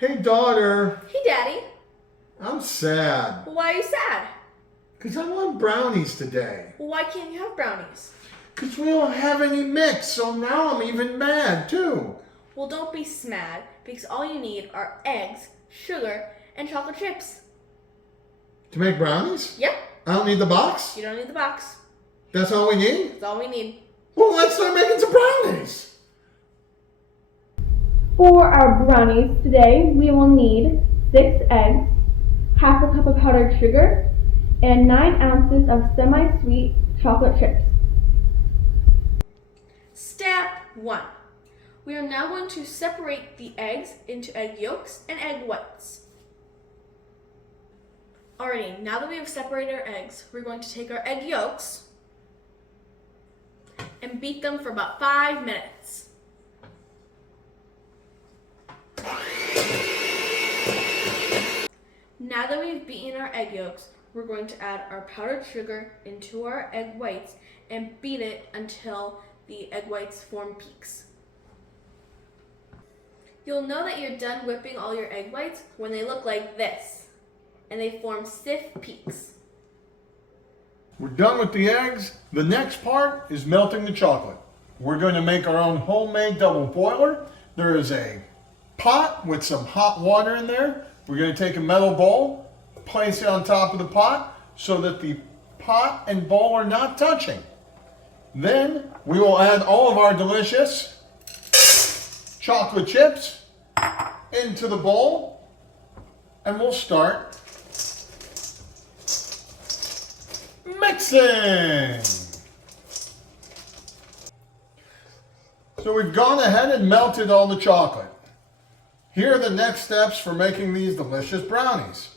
Hey, daughter. Hey, Daddy. I'm sad. Well, why are you sad? Because I want brownies today. Well, why can't you have brownies? Because we don't have any mix, so now I'm even mad, too. Well, don't be smad, because all you need are eggs, sugar, and chocolate chips. To make brownies? Yep. I don't need the box? You don't need the box. That's all we need? That's all we need. Well, let's start making some brownies. For our brownies today, we will need 6 eggs, half a cup of powdered sugar, and 9 ounces of semi-sweet chocolate chips. Step 1. We are now going to separate the eggs into egg yolks and egg whites. Alrighty, now that we have separated our eggs, we're going to take our egg yolks and beat them for about 5 minutes. Now that we've beaten our egg yolks, we're going to add our powdered sugar into our egg whites and beat it until the egg whites form peaks. You'll know that you're done whipping all your egg whites when they look like this and they form stiff peaks. We're done with the eggs. The next part is melting the chocolate. We're going to make our own homemade double boiler. There is a pot with some hot water in there. We're going to take a metal bowl, place it on top of the pot so that the pot and bowl are not touching. Then we will add all of our delicious chocolate chips into the bowl and we'll start mixing. So we've gone ahead and melted all the chocolate. Here are the next steps for making these delicious brownies.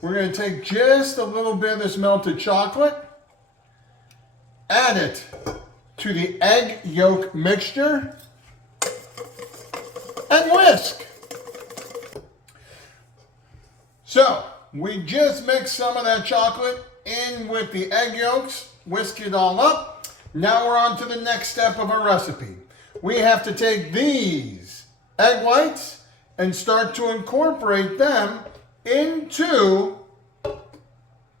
We're going to take just a little bit of this melted chocolate, add it to the egg yolk mixture, and whisk. So, we just mixed some of that chocolate in with the egg yolks, whisk it all up. Now we're on to the next step of our recipe. We have to take these egg whites and start to incorporate them into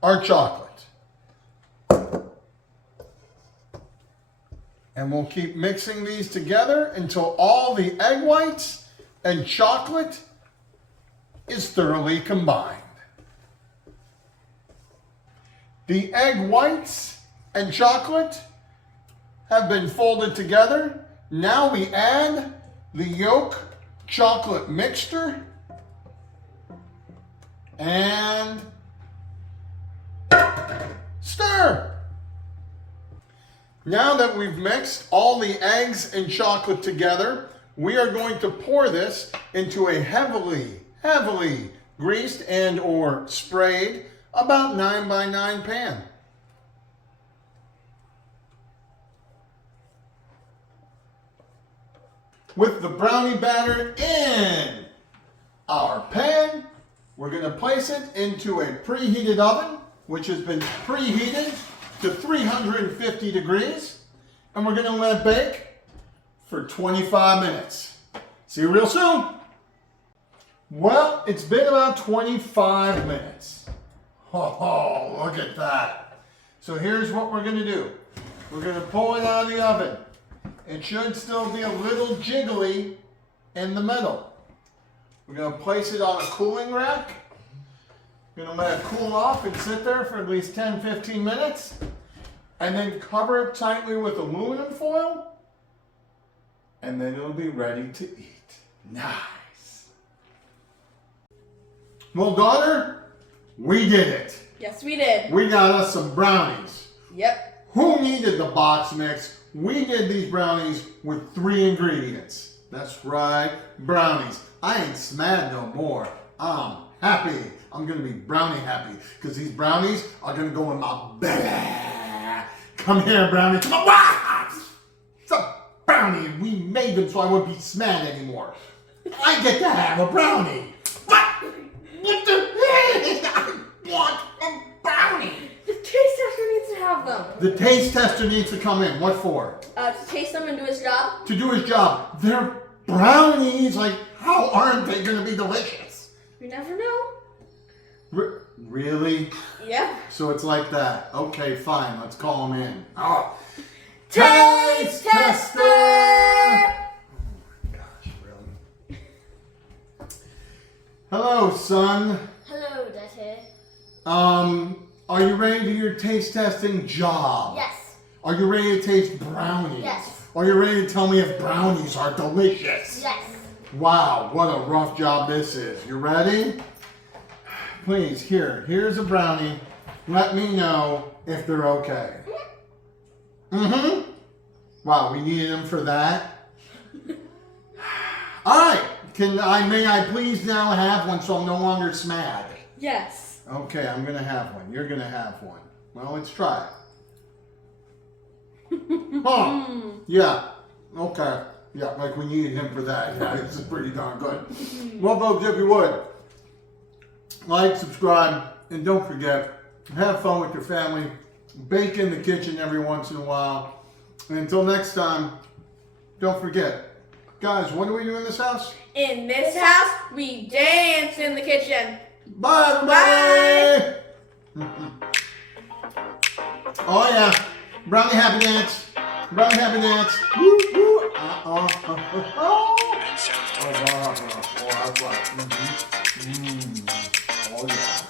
our chocolate. And we'll keep mixing these together until all the egg whites and chocolate is thoroughly combined. The egg whites and chocolate have been folded together. Now we add the yolk chocolate mixture and stir. Now that we've mixed all the eggs and chocolate together, we are going to pour this into a heavily greased and or sprayed about 9 by 9 pan. With the brownie batter in our pan, we're going to place it into a preheated oven, which has been preheated to 350 degrees, and we're going to let it bake for 25 minutes. See you real soon. Well, it's been about 25 minutes. Oh, look at that. So here's what we're going to do. We're going to pull it out of the oven. It should still be a little jiggly in the middle. We're going to place it on a cooling rack. We're going to let it cool off and sit there for at least 10-15 minutes. And then cover it tightly with aluminum foil. And then it'll be ready to eat. Nice. Well, daughter, we did it. Yes, we did. We got us some brownies. Yep. Who needed the box mix? We did these brownies with 3 ingredients. That's right, brownies. I ain't smad no more. I'm happy. I'm gonna be brownie happy because these brownies are gonna go in my belly. Come here, brownie. Come on. What? It's a brownie. We made them so I wouldn't be smad anymore. I get to have a brownie. What? What the? I want a brownie. The taste tester needs to have them. The taste tester needs to come in. What for? To taste them and do his job. To do his job. They're brownies. Like, How aren't they going to be delicious? You never know. Really? Yep. So it's like that. Okay, fine. Let's call them in. Oh. Taste Tester! Gosh, really? Hello, son. Hello, Daddy. Are you ready to do your taste testing job? Yes. Are you ready to taste brownies? Yes. Are you ready to tell me if brownies are delicious? Yes. Wow, what a rough job this is. You ready? Please, here's a brownie. Let me know if they're okay. Mm-hmm. Wow, we needed them for that. All right, may I please now have one so I'm no longer smad? Yes. Okay, I'm gonna have one. You're gonna have one. Well, let's try it. Huh? Yeah. Okay. Yeah, like we needed him for that. Yeah, this is pretty darn good. Well, folks, if you would, like, subscribe, and don't forget, have fun with your family. Bake in the kitchen every once in a while. And until next time, don't forget. Guys, what do we do in this house? In this house, we dance in the kitchen. Bye, everybody! Oh, yeah. Brownie happy dance. Brownie happy dance. Woo, woo. Oh, wow. Oh, that's right. Oh, yeah.